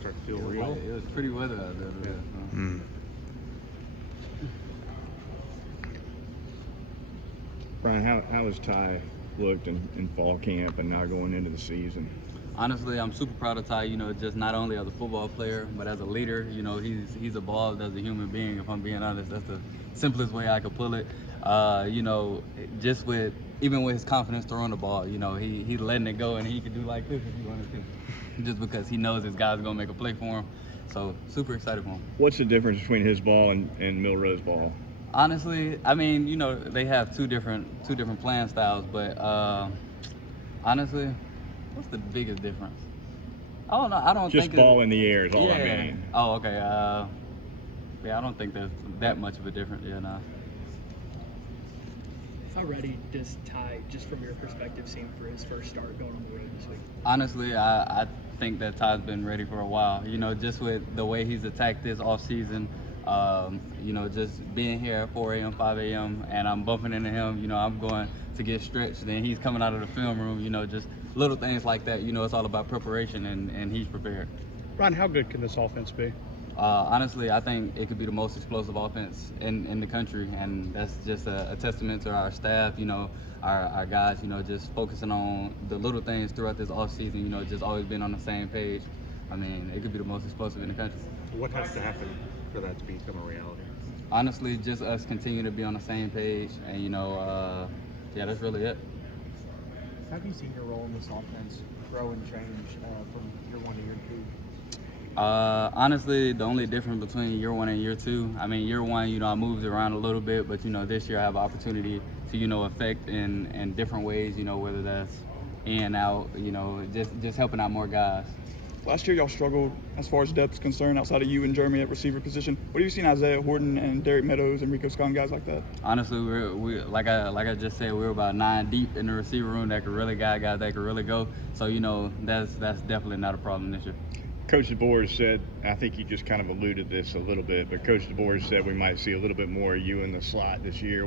start to feel real. It was pretty weather out there. Yeah. Mm. Brian, how has Ty looked in fall camp and now going into the season? Honestly, I'm super proud of Ty, just not only as a football player, but as a leader. He's evolved as a human being, if I'm being honest. That's the simplest way I could pull it. Just even with his confidence throwing the ball, he's letting it go, and he could do like this if he wanted to, just because he knows his guy's going to make a play for him. So super excited for him. What's the difference between his ball and Milroe's ball? Honestly, I mean, they have two different playing styles, but honestly, what's the biggest difference? I don't know. I don't just think ball in the air is all I mean. Oh, okay. Yeah, I don't think there's that much of a difference. Yeah, no. How ready does Ty, just from your perspective, seem for his first start going on the road this week? Honestly, I think that Ty's been ready for a while. Just with the way he's attacked this off season. Just being here at 4 a.m., 5 a.m., and I'm bumping into him, I'm going to get stretched, then he's coming out of the film room, just little things like that. It's all about preparation, and he's prepared. Ron, how good can this offense be? Honestly, I think it could be the most explosive offense in the country, and that's just a testament to our staff, our guys, just focusing on the little things throughout this offseason, just always being on the same page. I mean, it could be the most explosive in the country. What has to happen for that to become a reality? Honestly, just us continue to be on the same page, and yeah, that's really it. How have you seen your role in this offense grow and change from year one to year two? Honestly, the only difference between year one and year two, I mean, year one, I moved around a little bit, but this year I have an opportunity to affect in different ways, whether that's in and out, just helping out more guys. Last year, y'all struggled as far as depth is concerned outside of you and Jeremy at receiver position. What have you seen Isaiah Horton and Derek Meadows and Rico Scott, guys like that? Honestly, we like I just said, we're about 9 deep in the receiver room that could really guide guys that could really go. So that's definitely not a problem this year. Coach DeBoer said, I think you just kind of alluded this a little bit, but Coach DeBoer said we might see a little bit more of you in the slot this year.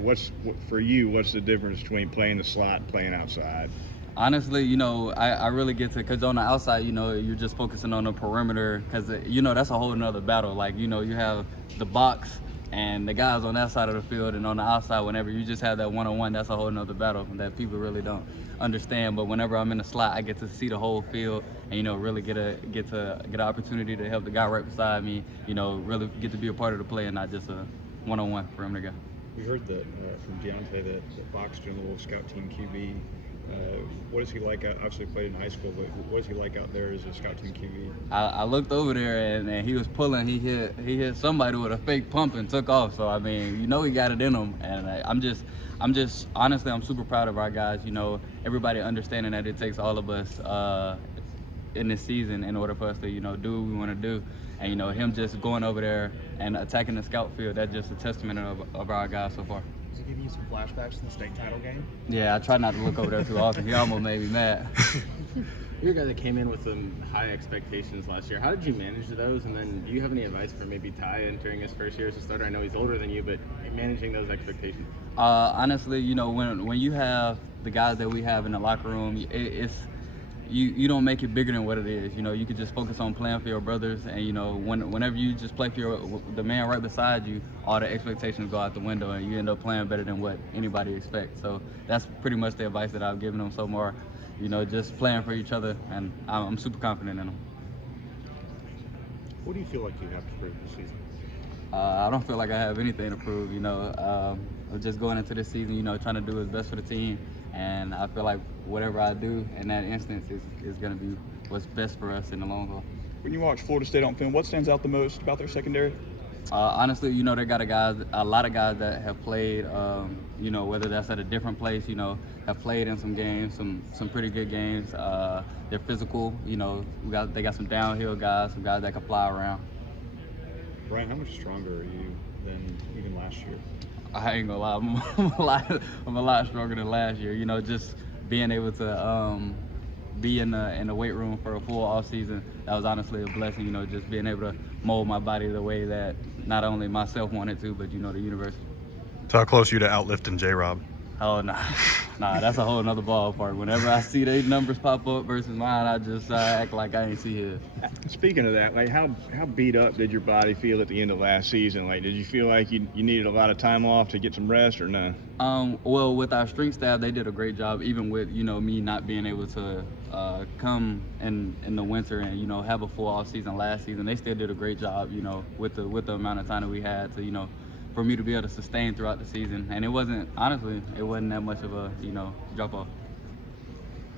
For you, what's the difference between playing the slot and playing outside? Honestly, I really get to, because on the outside, you're just focusing on the perimeter, because, that's a whole nother battle. Like, you have the box and the guys on that side of the field, and on the outside, whenever you just have that one-on-one, that's a whole nother battle that people really don't understand. But whenever I'm in the slot, I get to see the whole field and, really get an opportunity to help the guy right beside me, really get to be a part of the play and not just a one-on-one perimeter guy. We heard that from Deontay that Fox doing a little scout team QB. What is he like? Obviously played in high school, but what is he like out there as a scout team QB? I looked over there and he was pulling. He hit somebody with a fake pump and took off. So I mean, he got it in him. And I'm just honestly, I'm super proud of our guys. Everybody understanding that it takes all of us in this season in order for us to do what we want to do. And him just going over there and attacking the scout field, that's just a testament of our guys so far. Does it give you some flashbacks to the state title game? Yeah, I try not to look over there too often. He almost made me mad. You're a guy that came in with some high expectations last year. How did you manage those? And then do you have any advice for maybe Ty entering his first year as a starter? I know he's older than you, but managing those expectations. Honestly, when you have the guys that we have in the locker room, it's you don't make it bigger than what it is. You could just focus on playing for your brothers, and whenever you just play for the man right beside you, all the expectations go out the window, and you end up playing better than what anybody expects. So that's pretty much the advice that I've given them so far. Just playing for each other, and I'm super confident in them. What do you feel like you have to prove this season? I don't feel like I have anything to prove. I'm just going into this season, trying to do what's best for the team. And I feel like whatever I do in that instance is going to be what's best for us in the long haul. When you watch Florida State on film, what stands out the most about their secondary? Honestly, they got a lot of guys that have played, whether that's at a different place, have played in some games, some pretty good games. They're physical, they got some downhill guys, some guys that can fly around. Brian, how much stronger are you than even last year? I ain't gonna lie, I'm a lot stronger than last year. Just being able to be in the weight room for a full off season, that was honestly a blessing. Just being able to mold my body the way that not only myself wanted to, but the universe. So how close are you to outlifting J-Rob? Oh nah, that's a whole nother ballpark. Whenever I see those numbers pop up versus mine, I just act like I ain't see it. Speaking of that, like how beat up did your body feel at the end of last season? Like, did you feel like you needed a lot of time off to get some rest, or no? Well, with our strength staff, they did a great job, even with me not being able to come in the winter and have a full off season last season. They still did a great job, with the amount of time that we had to for me to be able to sustain throughout the season. And it wasn't that much of a drop off.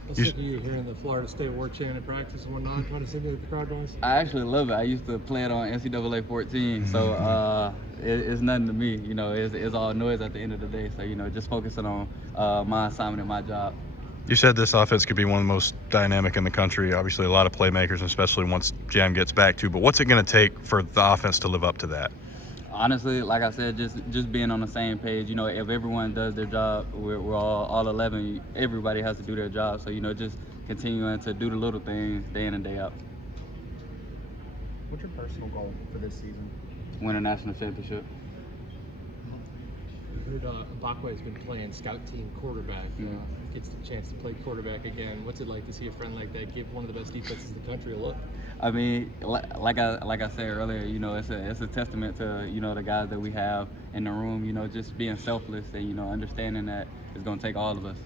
What's it you hearing the Florida State War chant at practice and whatnot? Trying to simulate the crowd noise? I actually love it. I used to play it on NCAA 14, so it's nothing to me. It's all noise at the end of the day. So just focusing on my assignment and my job. You said this offense could be one of the most dynamic in the country. Obviously, a lot of playmakers, especially once Jam gets back to. But what's it going to take for the offense to live up to that? Honestly, like I said, just being on the same page. If everyone does their job, we're all 11. Everybody has to do their job. So just continuing to do the little things day in and day out. What's your personal goal for this season? Win a national championship. We heard Mbakwe's been playing scout team quarterback. Gets the chance to play quarterback again. What's it like to see a friend like that give one of the best defenses in the country a look? I mean, like I said earlier, it's a testament to the guys that we have in the room. Just being selfless and understanding that it's going to take all of us.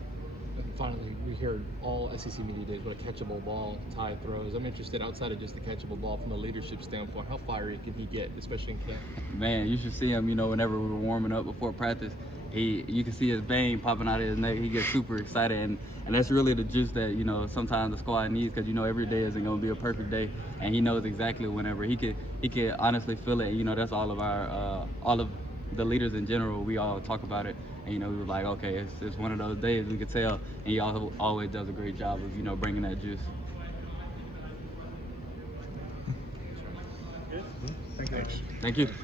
And finally, we heard all SEC media days what a catchable ball Ty throws. I'm interested, outside of just the catchable ball, from a leadership standpoint, how fiery can he get, especially in camp? Man, you should see him. Whenever we were warming up before practice, you can see his vein popping out of his neck. He gets super excited, and that's really the juice that sometimes the squad needs, because every day isn't going to be a perfect day, and he knows exactly whenever he could honestly feel it. That's all of the leaders in general. We all talk about it, and we were like, okay, it's one of those days. We could tell, and he also always does a great job of bringing that juice. Thanks. Thank you.